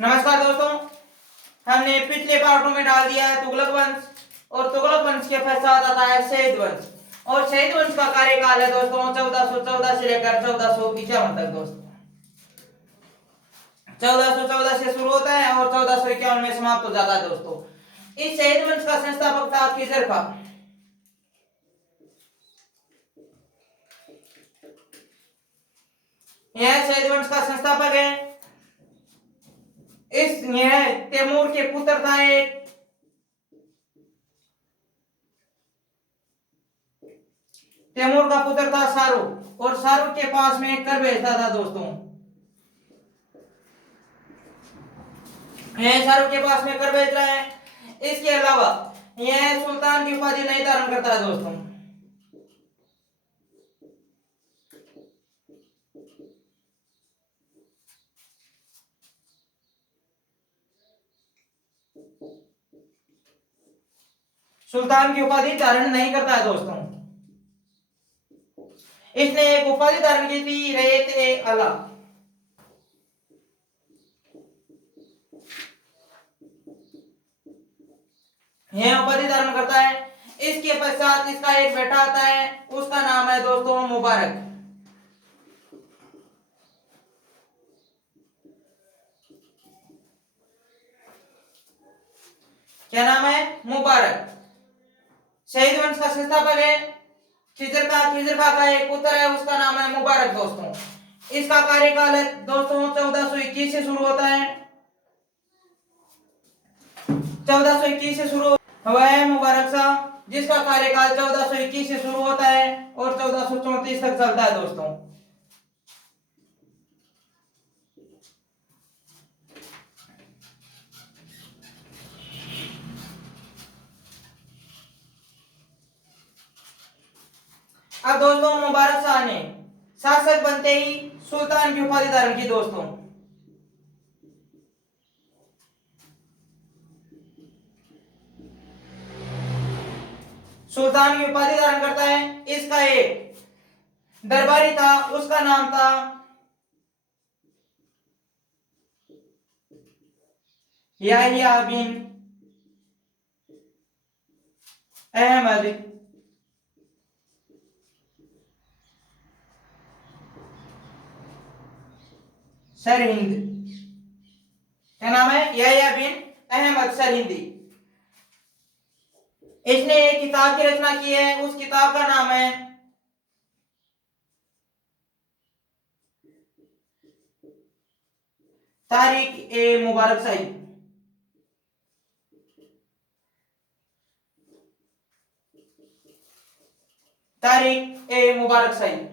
नमस्कार दोस्तों। हमने पिछले पार्टों में डाल दिया है तुगलक वंश और तुगलक वंश के पश्चात आता है शहीद वंश। और शहीद वंश का कार्यकाल है दोस्तों 1414 से लेकर 1451 तक। दोस्तों 1414 से शुरू होता है और 1451 में समाप्त हो जाता है। दोस्तों इस शहीद वंश का संस्थापक था खिजर का। यह शहीद वंश का संस्थापक है। यह तैमूर के पुत्र था। एक तैमूर का पुत्र था शाहरुख और शाहरुख के पास में कर भेजता था। दोस्तों यह शाहरुख के पास में कर भेज रहा है। इसके अलावा यह सुल्तान की उपाधि नहीं धारण करता है। दोस्तों सुल्तान की उपाधि धारण नहीं करता है। दोस्तों इसने एक उपाधि धारण की थी, रैयत ए आला। यह उपाधि धारण करता है। इसके पश्चात इसका एक बेटा आता है, उसका नाम है दोस्तों मुबारक। क्या नाम है? मुबारक। शहीद वंश का संस्थापक है खिजर का एक पुत्र है, उसका नाम है मुबारक। दोस्तों इसका कार्यकाल है दोस्तों 1421 से शुरू होता है। 1421 से शुरू हुआ है मुबारक शाह, जिसका कार्यकाल 1421 से शुरू होता है और 1434 तक चलता है। दोस्तों अब दोस्तों मुबारक शाह ने शासक बनते ही सुल्तान की उपाधि धारण की। दोस्तों सुल्तान की उपाधि धारण करता है। इसका एक दरबारी था, उसका नाम था याहिया बिन अहमद सरहिंद। क्या नाम है? याहिया बिन अहमद सरहिंदी। इसने एक किताब की रचना की है, उस किताब का नाम है तारीख ए मुबारक शाही। तारीख ए मुबारक शाही।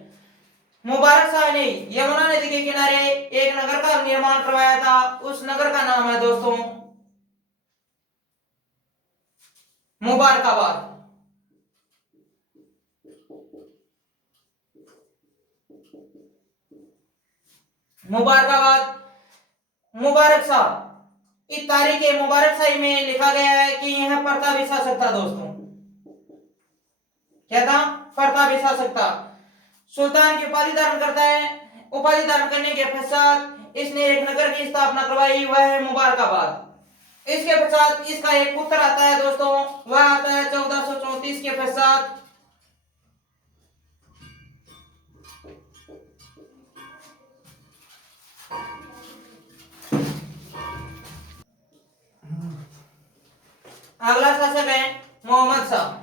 मुबारक शाह ने यमुना नदी के किनारे एक नगर का निर्माण करवाया था, उस नगर का नाम है दोस्तों मुबारकाबाद। मुबारकाबाद। मुबारक शाह इस तारीख ए मुबारक शाही में लिखा गया है कि यह प्रतापी शासक था। दोस्तों क्या था? प्रतापी शासक था। सुल्तान की उपाधि धारण करता है। उपाधि धारण करने के पश्चात इसने एक नगर की स्थापना करवाई, वह है मुबारकाबाद। इसके पश्चात इसका एक पुत्र आता है दोस्तों, वह आता है 1434 के पश्चात। अगला शासक है मोहम्मद शाह।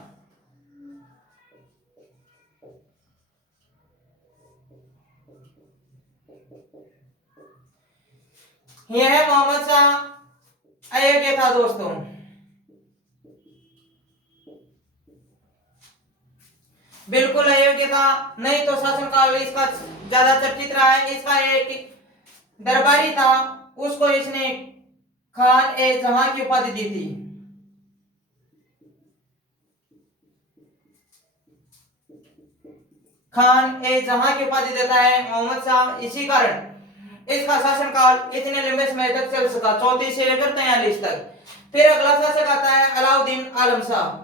यह मोहम्मद शाह अयोग्य था। दोस्तों बिल्कुल अयोग्य था, नहीं तो शासनकाल इसका ज्यादा चर्चित रहा है। इसका एक दरबारी था, उसको इसने खान ए जहां की उपाधि दी थी। खान ए जहां की उपाधि देता है मोहम्मद शाह। इसी कारण इसका शासनकाल इतने लंबे समय तक चल सका, 34 से लेकर 43 तक। फिर अगला शासक आता है अलाउद्दीन आलम शाह।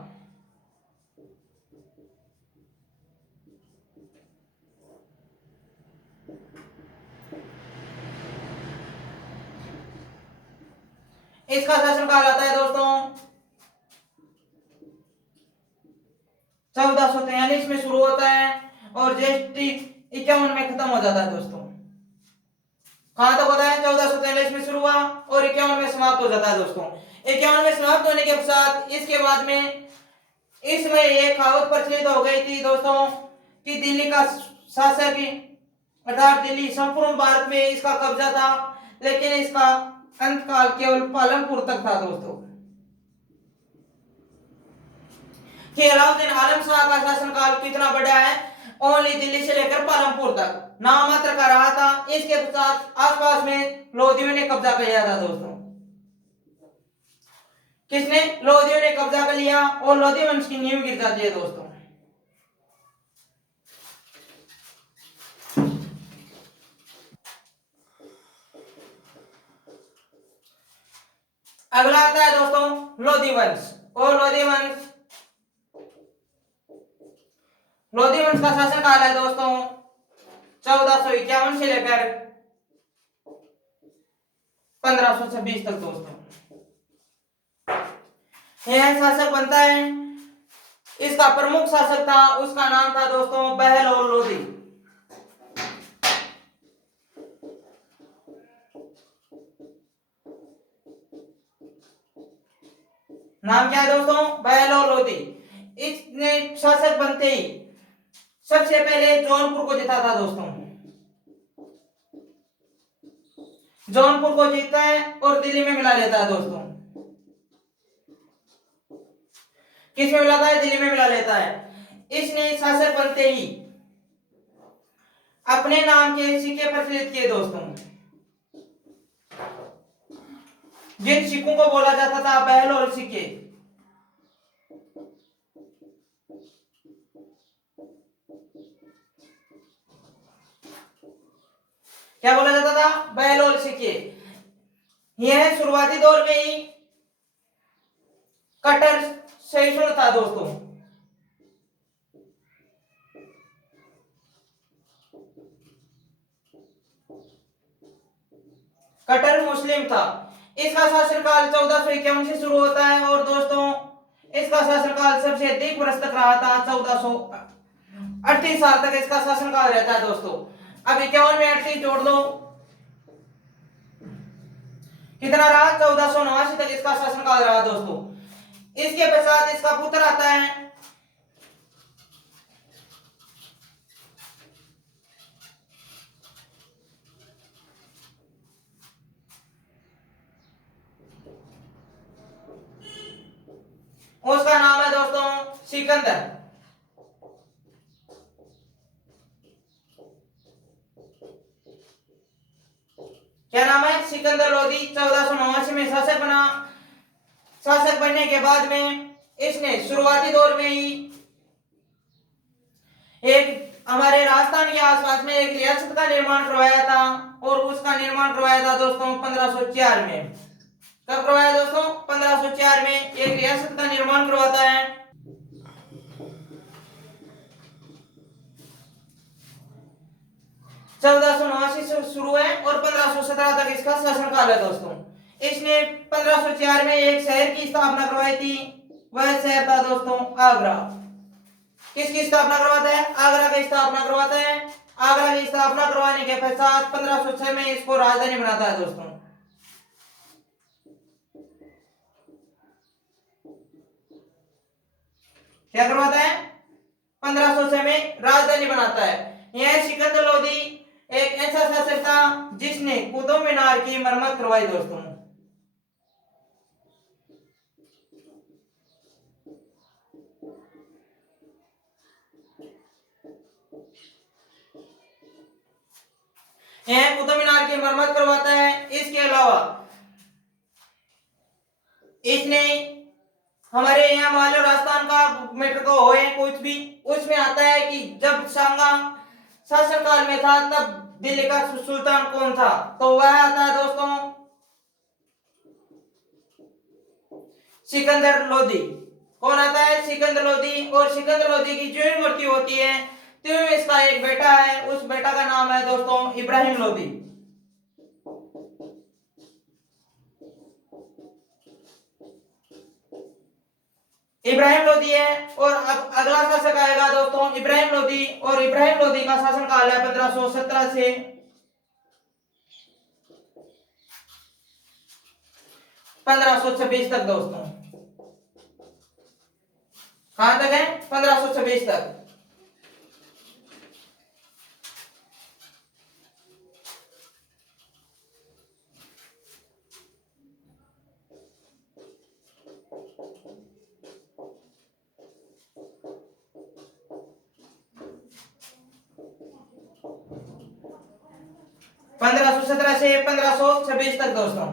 इसका शासनकाल आता है दोस्तों 1443 में शुरू होता है और ज्येष्ठ 51 में खत्म हो जाता है दोस्तों। कहां तक होता है? 1443 में शुरू हुआ और 51 में समाप्त हो जाता है दोस्तों। 51 में समाप्त होने के पश्चात इसके बाद में इसमें एक कहावत प्रचलित हो गई थी दोस्तों कि दिल्ली का शासक अर्थात दिल्ली संपूर्ण भारत में इसका कब्जा था, लेकिन इसका अंतकाल केवल पालमपुर तक था दोस्तों। कि अलाउद्दीन आलम शाह का शासनकाल कितना बड़ा है, ओनली दिल्ली से लेकर पालमपुर तक नाम मात्र का रहा था। इसके पश्चात आसपास में लोधियों ने कब्जा कर लिया था दोस्तों। किसने? लोधियों ने कब्जा कर लिया और लोधी वंश की नींव गिर जाती है दोस्तों। अगला आता है दोस्तों लोधी वंश। और लोधी वंश का शासनकाल है दोस्तों 1451 से लेकर 1526 तक दोस्तों। यह शासक बनता है, इसका प्रमुख शासक था, उसका नाम था दोस्तों बहलोल लोधी। नाम क्या है दोस्तों? बहलोल लोधी। इसने शासक बनते ही सबसे पहले जौनपुर को जीता था दोस्तों। जौनपुर को जीतता है और दिल्ली में मिला लेता है दोस्तों। किस में मिलाता है? दिल्ली में मिला लेता है। इसने शासक बनते ही अपने नाम के सिक्के प्रचलित किए दोस्तों, जिन सिक्कों को बोला जाता था बहलोल सिक्के। क्या बोला जाता था? बहलोल सिक्के। यह शुरुआती दौर में ही कट्टर सहिष्णु था दोस्तों। कट्टर मुस्लिम था। इसका शासनकाल 1451 से शुरू होता है और दोस्तों इसका शासनकाल सबसे अधिक वर्ष तक रहा था, 1438 साल तक इसका शासनकाल रहता है दोस्तों। अब 51 में 38 जोड़ दो, कितना रहा? 1489 तक इसका शासनकाल रहा दोस्तों। इसके पश्चात इसका पुत्र आता है उसका नाम है दोस्तों सिकंदर। क्या नाम है? सिकंदर लोधी। 1489 में शासक बना। शासक बनने के बाद में इसने शुरुआती दौर में ही एक हमारे राजस्थान के आसपास में एक रियासत का निर्माण करवाया था और उसका निर्माण करवाया था दोस्तों 1504 में। कब करवाया दोस्तों? 1504 में एक रियासत का निर्माण करवाता है। 1489 से शुरू है और 1517 तक इसका शासनकाल है दोस्तों। इसने 1504 में एक शहर की स्थापना करवाई थी, वह शहर था दोस्तों आगरा। किसकी स्थापना करवाता है? आगरा की स्थापना करवाता है। आगरा की स्थापना करवाने के पश्चात 1506 में इसको राजधानी बनाता है दोस्तों। क्या करवाता है? 1506 में राजधानी बनाता है। यह सिकंदर लोधी एक ऐसा शासक था जिसने कुतुब मीनार की मरम्मत करवाई दोस्तों। यह कुतुब मीनार की मरम्मत करवाता है। इसके अलावा इसने हमारे यहाँ मान लो राजस्थान का मैटर को हो या कुछ भी, उसमें आता है कि जब सांगा शासनकाल में था तब दिल्ली का सुल्तान कौन था, तो वह आता है दोस्तों सिकंदर लोधी। कौन आता है? सिकंदर लोधी। और सिकंदर लोधी की जो मृत्यु होती है तो इसका एक बेटा है, उस बेटा का नाम है दोस्तों इब्राहिम लोधी। इब्राहिम लोदी है। और अब अगला शासक आएगा दोस्तों इब्राहिम लोदी, और इब्राहिम लोदी का शासनकाल है 1517 से 1526 तक दोस्तों। कहां तक है? 1526 तक। पंद्रह सौ सत्रह से 1526 तक दोस्तों।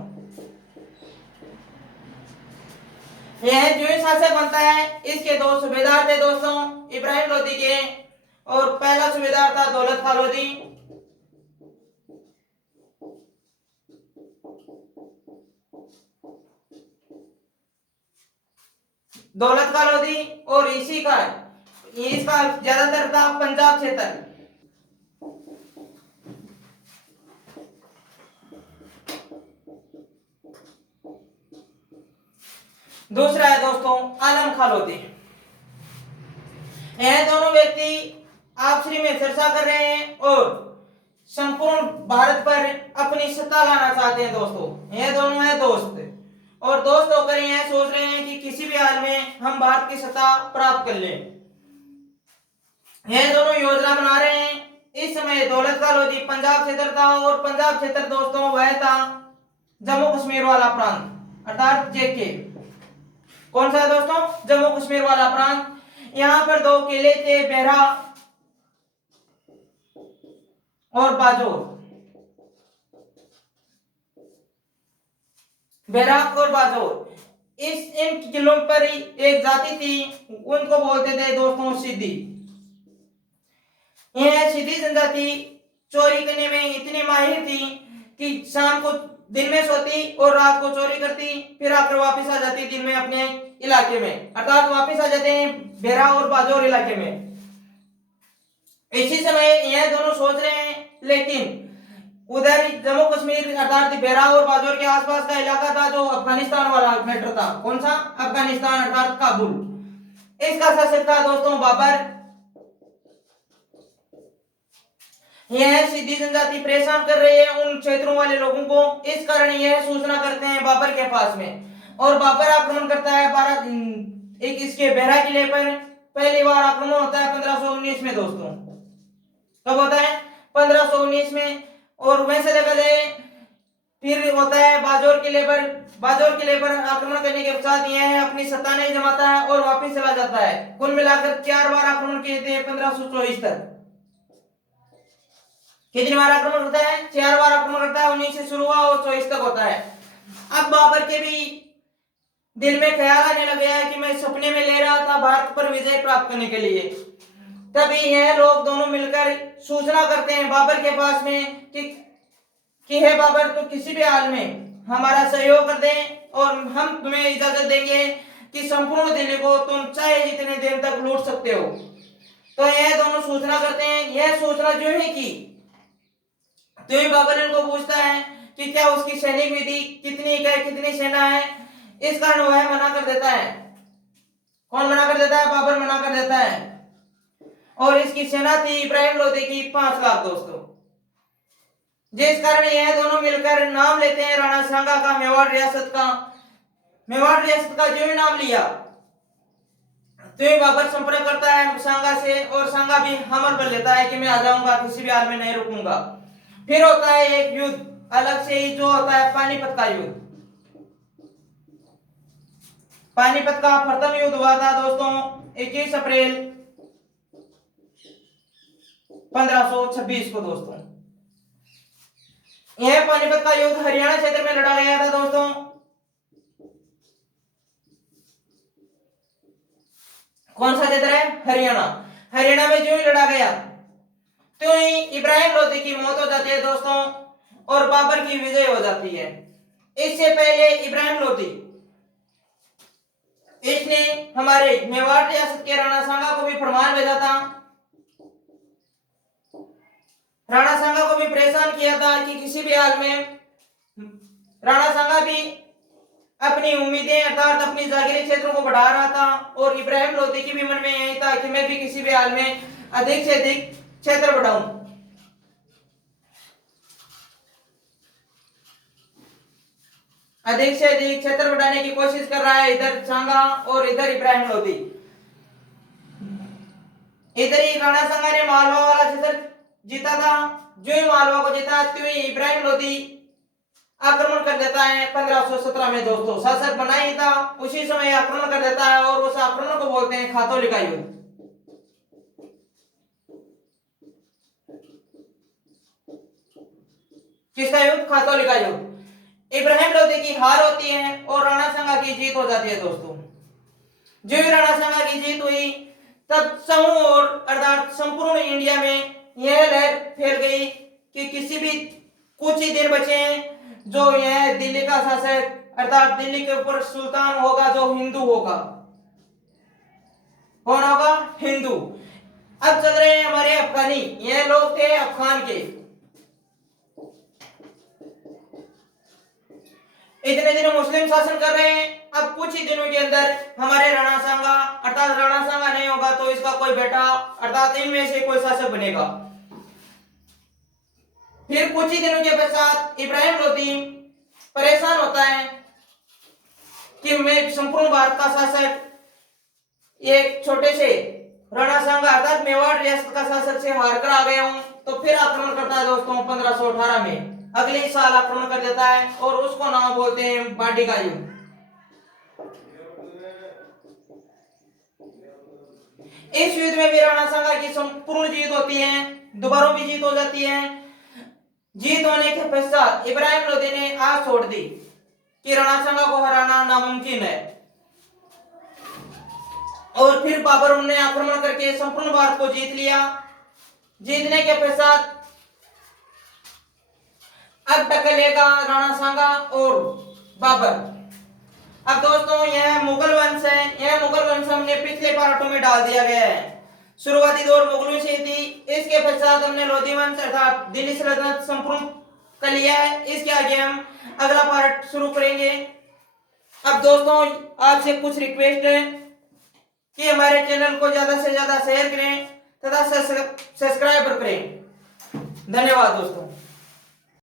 यह जो ही शासक बनता है इसके दो सूबेदार थे दोस्तों इब्राहिम लोदी के, और पहला सूबेदार था दौलत खां लोदी। दौलत खां लोदी, और इसी का इसका ज्यादातर था पंजाब क्षेत्र। दूसरा है दोस्तों आलम खां लोदी। यह दोनों व्यक्ति आपसी में चर्चा कर रहे हैं और संपूर्ण भारत पर अपनी सत्ता लाना चाहते हैं दोस्तों। यह दोनों है दोस्त, और दोस्त होकर यह सोच रहे हैं कि किसी भी हाल में हम भारत की सत्ता प्राप्त कर लें। यह दोनों योजना बना रहे हैं। इस समय दौलत खां लोदी पंजाब क्षेत्र था, और पंजाब क्षेत्र दोस्तों वह था जम्मू कश्मीर वाला प्रांत, अर्थात जेके। कौन सा है दोस्तों? जम्मू कश्मीर वाला प्रांत। यहां पर दो किले थे, बेरा और बाजोर। बेरा और बाजोर, इस इन किलों पर ही एक जाति थी, उनको बोलते थे दोस्तों सिद्धि। यह सिद्धि जनजाति चोरी करने में इतनी माहिर थी कि शाम को दिन में सोती और रात को चोरी करती, फिर आकर वापस आ जाती दिन में अपने इलाके में, अर्थात वापस आ जाते हैं बेरा और बाजोर इलाके में। इसी समय यह दोनों सोच रहे हैं, लेकिन उधर जम्मू कश्मीर अर्थात बेरा और बाजोर के आसपास का इलाका था जो अफगानिस्तान वाला मैटर था। कौन सा? अफगानिस्तान अर्थात काबुल। इसका शासक था दोस्तों बाबर। यह सिद्धि जनजाति परेशान कर रही है उन क्षेत्रों वाले लोगों को, इस कारण यह सूचना करते हैं बाबर के पास में, और बाबर आक्रमण करता है भारत एक इसके बेरा किले पर। पहली बार आक्रमण होता है 1519 में दोस्तों। कब होता है? 1519 में। और वैसे देखा जाए फिर होता है बाजोर किले पर। बाजोर किले पर आक्रमण करने के पश्चात यह अपनी सत्ता नहीं जमाता है और वापस चला जाता है। कुल मिलाकर 4 बार आक्रमण किए थे 1524 तक। कितनी बार आक्रमण करता है? 4 बार आक्रमण करता है। 19 से शुरू हुआ और 24 तक होता है। अब बाबर के भी दिल में ख्याल आने लग गया है कि मैं सपने में ले रहा था भारत पर विजय प्राप्त करने के लिए। तभी यह लोग दोनों मिलकर सूचना करते हैं बाबर के पास में कि हे बाबर, तो किसी भी हाल में हमारा सहयोग कर दें और हम तुम्हें इजाजत देंगे कि संपूर्ण दिल्ली को तुम चाहे जितने दिन तक लूट सकते हो। तो यह दोनों सूचना करते हैं। यह सूचना जो है कि तो ही बाबर इनको पूछता है कि क्या उसकी सैनिक विधि कितनी है, कितनी सेना है। इस कारण वह मना कर देता है। कौन मना कर देता है? बाबर मना कर देता है। और इसकी सेना थी इब्राहिम लोदी की 5 लाख दोस्तों। जिस कारण यह दोनों मिलकर नाम लेते हैं राणा सांगा का, मेवाड़ रियासत का। मेवाड़ रियासत का जो ही नाम लिया तो ही बाबर संपर्क करता है सांगा से, और सांगा भी हमल कर लेता है कि मैं आ जाऊंगा, किसी भी हाल में नहीं रुकूंगा। फिर होता है एक युद्ध अलग से ही, जो होता है पानीपत का युद्ध। पानीपत का प्रथम युद्ध हुआ था दोस्तों 21 अप्रैल 1526 को दोस्तों। यह पानीपत का युद्ध हरियाणा क्षेत्र में लड़ा गया था दोस्तों। कौन सा क्षेत्र है? हरियाणा। हरियाणा में जो ही लड़ा गया तो ही इब्राहिम लोदी की मौत हो जाती है दोस्तों, और बाबर की विजय हो जाती है। इससे पहले इब्राहिम लोदी इसने हमारे मेवाड़ रियासत के राणा सांगा को भी फरमान भेजा था। राणा सांगा को भी परेशान किया था कि किसी भी हाल में राणा सांगा भी अपनी उम्मीदें अर्थात अपनी जागीरी क्षेत्रों को बढ़ा रहा था और इब्राहिम लोदी के भी मन में यही था कि मैं भी किसी भी हाल में अधिक से अधिक क्षेत्र बढ़ाऊं। अधिक से अधिक क्षेत्र बढ़ाने की कोशिश कर रहा है इधर सांगा और इधर इब्राहिम लोदी। इधर ही राणा सांगा ने मालवा वाला क्षेत्र जीता था। जो ही मालवा को जीता त्यों ही इब्राहिम लोदी आक्रमण कर देता है 1517 में दोस्तों। शासक बना ही था उसी समय आक्रमण कर देता है और उस आक्रमण को बोलते हैं खातौली का युद्ध। किसका युद्ध? खातौली का युद्ध। इब्राहिम लोदी की हार होती है और राणा सांगा की जीत हो जाती है दोस्तों। जो ही राणा सांगा की जीत हुई तब समूह और अर्थात संपूर्ण इंडिया में यह लहर फैल गई कि किसी भी कुछ ही दिन बचे हैं जो यह दिल्ली का शासक अर्थात दिल्ली के ऊपर सुल्तान होगा जो हिंदू होगा। कौन होगा? हिंदू। अब चल रहे हैं हमारे अफगानी। यह लोग थे अफगान के। इतने दिन मुस्लिम शासन कर रहे हैं। अब कुछ ही दिनों के अंदर हमारे राणा सांगा अर्थात राणा सांगा नहीं होगा तो इसका कोई बेटा अर्थात इनमें से कोई शासक बनेगा। फिर कुछ ही दिनों के पश्चात इब्राहिम लोदी परेशान होता है कि मैं संपूर्ण भारत का शासक एक छोटे से राणा सांगा अर्थात मेवाड़ रियासत का शासक से हार कर आ गया हूं। तो फिर आक्रमण करता है दोस्तों 1518 में। अगले ही साल आक्रमण कर देता है और उसको नाम बोलते हैं बाडी का युद्ध। इस युद्ध में भी राणा सांगा की संपूर्ण जीत होती है। दोबारा भी जीत हो जाती है। जीत होने के पश्चात इब्राहिम लोदी ने आस छोड़ दी कि राणा सांगा को हराना नामुमकिन है और फिर बाबर ने आक्रमण करके संपूर्ण भारत को जीत लिया। जीतने के पश्चात अब टकलेगा राणा सांगा और बाबर। अब दोस्तों यह मुगल वंश है। यह मुगल वंश हमने पिछले पार्टों में डाल दिया गया है। शुरुआती दौर मुगलों से थी। इसके पश्चात हमने लोधी वंश अर्थात दिल्ली सल्तनत संपूर्ण कर लिया है। इसके आगे हम अगला पार्ट शुरू करेंगे। अब दोस्तों आपसे कुछ रिक्वेस्ट है कि हमारे चैनल को ज्यादा से ज्यादा शेयर करें तथा सब्सक्राइब करें। धन्यवाद दोस्तों।